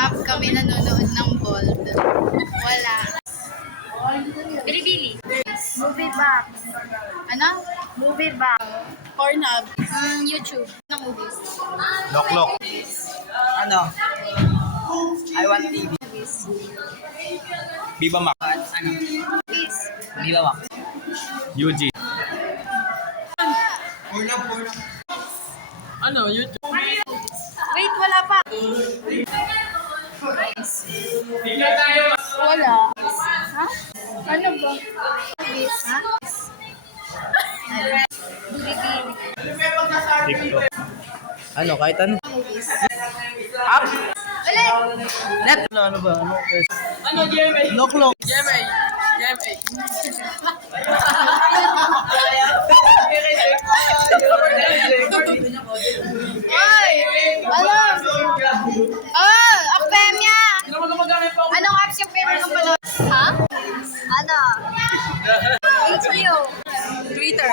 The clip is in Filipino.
app kami nanonood ng Bold. Wala. Bilibili. Movie box. Ano? Movie box. Pornhub. YouTube. Ng movies. Loklok. Ano? I want TV. Viva Max. Ano? Movies. Viva Max. UG. Ano? YouTube. Wait, wala pa. Wala. Ha? Ano ba? Movies. Ha? Bilibili. TikTok. Ano? Kahit ano? Movies. App? Ulit! Net? Ano ba? Ano? Ano? GMA? Loklok. GMA. GMA. Hoy! Ano? Akpemya! Anong apps yung favorite mong panood? Ha? Ano? HBO. Twitter.